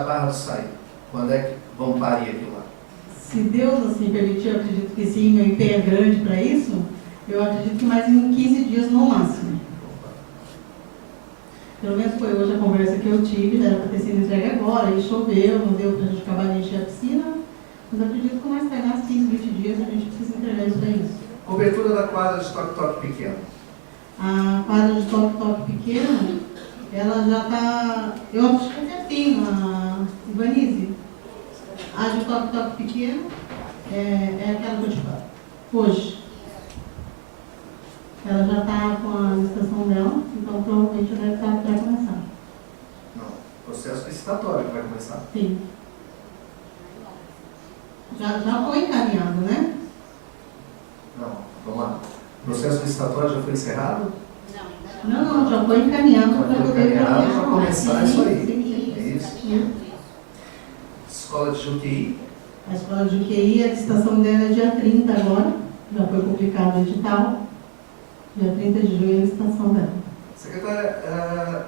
da Barra do Saí? Quando é que vão parir aquilo lá? Se Deus assim permitir, eu acredito que sim, meu empenho é grande para isso, eu acredito que mais em 15 dias no máximo. Pelo menos foi hoje a conversa que eu tive, era para ter sido entregue agora, aí choveu, não deu para a gente acabar de encher a piscina, mas eu acredito que mais tardar 15, 20 dias a gente precisa entregar isso daí. Cobertura da quadra de toque-toque pequeno. A quadra de toque-toque pequeno, ela já está, eu acho que até tem a Ivanise. A de toque-toque pequeno é aquela que eu te falo. Hoje. Ela já está com a licitação dela, então provavelmente deve estar para começar. Não, processo licitatório que vai começar. Sim. Já foi encaminhado, né? Não, vamos lá. O processo licitatório já foi encerrado? Não, já foi encaminhado Já para foi poder encaminhado para começar isso aí. Sim. É isso? Escola de Juqueí. A escola de UQI, a licitação dela é dia 30 agora, já foi publicado o edital. Dia 30 de junho é a licitação dela. Secretária,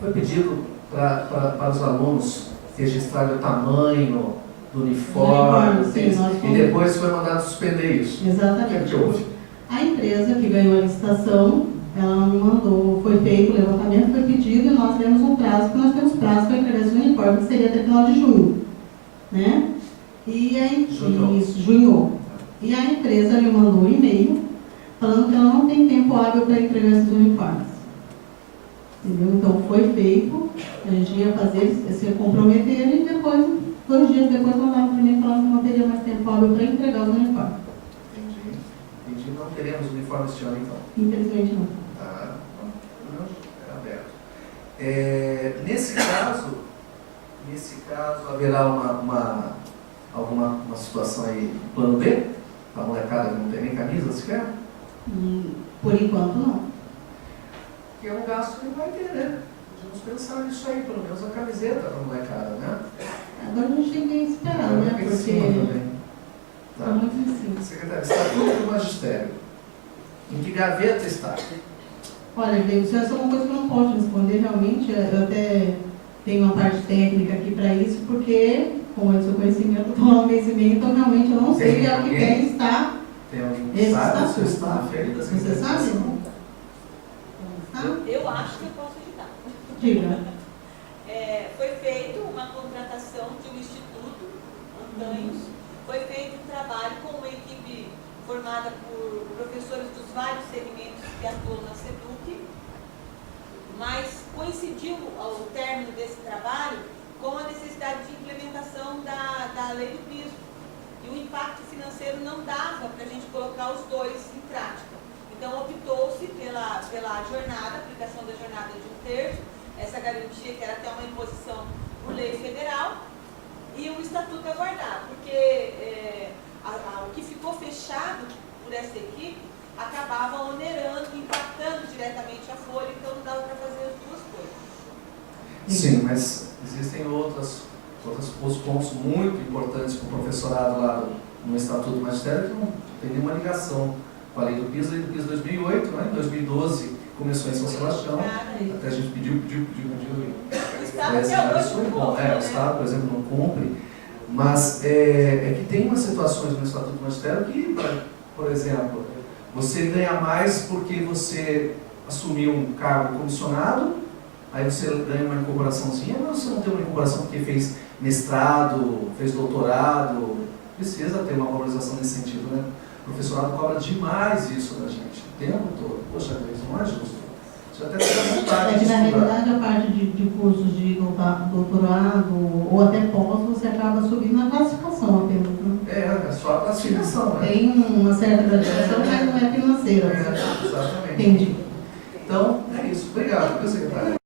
foi pedido para os alunos registrarem o tamanho do uniforme, sim, e depois foi mandado suspender isso. Exatamente. O que houve? A empresa que ganhou a licitação, ela me mandou, foi feito o levantamento, foi pedido e nós temos um prazo, que nós temos prazo para entregar esse uniforme, que seria até final de junho. Né? E aí, junho. E a empresa me mandou um e-mail falando que ela não tem tempo hábil para entregar esses uniformes. Entendeu? Então foi feito, a gente ia fazer, se comprometer e depois, 2 dias depois, mandaram para mim falando que não teria mais tempo hábil para entregar os uniformes. Entendi. Não teremos uniforme este ano, então? Infelizmente não. Ah, não, é aberto. Nesse caso, haverá alguma situação aí, plano B? A molecada que não tem nem camisa sequer? Por enquanto não. Que é um gasto que vai ter, né? Vamos pensar nisso aí, pelo menos a camiseta para a molecada, né? Agora a gente tem que esperar, né? Porque está muito em cima. Secretário, Estatuto do Magistério. Em que gaveta está? Olha, Deus, essa é uma coisa que eu não posso responder realmente. Eu até tenho uma parte técnica aqui para isso, porque, como é do seu conhecimento, estou há um mês e meio, então realmente eu não sei o que quem está. Tem alguém que sabe do seu staff aí? Você sabe? Eu acho que eu posso ajudar. Diga. Foi feita uma contratação de um instituto, Antanhos. Foi feito um trabalho com uma equipe formada por professores dos vários segmentos que atuam na SEDUC, mas coincidiu o término desse trabalho com a necessidade de implementação da lei do piso. E o impacto financeiro não dava para a gente colocar os dois em prática. Então, optou-se pela jornada, aplicação da jornada de 1/3, essa garantia que era até uma imposição por lei federal, e o estatuto é guardar, porque o que ficou fechado por essa equipe acabava onerando, impactando diretamente a folha, então não dava para fazer as duas coisas. Sim, mas existem outros pontos muito importantes para o professorado lá no Estatuto do Magistério que não tem nenhuma ligação com a lei do PIS, a lei do PIS 2008, né? Em 2012 começou em São Sebastião, até a gente pediu. O Estado até hoje não cumpre, o Estado, por exemplo, não cumpre, mas é que tem umas situações no Estatuto do Magistério que, por exemplo, você ganha mais porque você assumiu um cargo comissionado, aí você ganha uma incorporaçãozinha, mas você não tem uma incorporação porque fez mestrado, fez doutorado, precisa ter uma valorização nesse sentido, né? O professorado cobra demais isso da gente, o tempo todo. Poxa, isso não é justo. Você até tem vontade É que de na estudar. realidade a parte de cursos de doutorado ou até pós, você acaba subindo na classificação apenas. Né? É só a classificação, né? Tem uma certa gratificação, mas não é financeira. Exatamente. Entendi. Então, é isso. Obrigado, viu, secretário?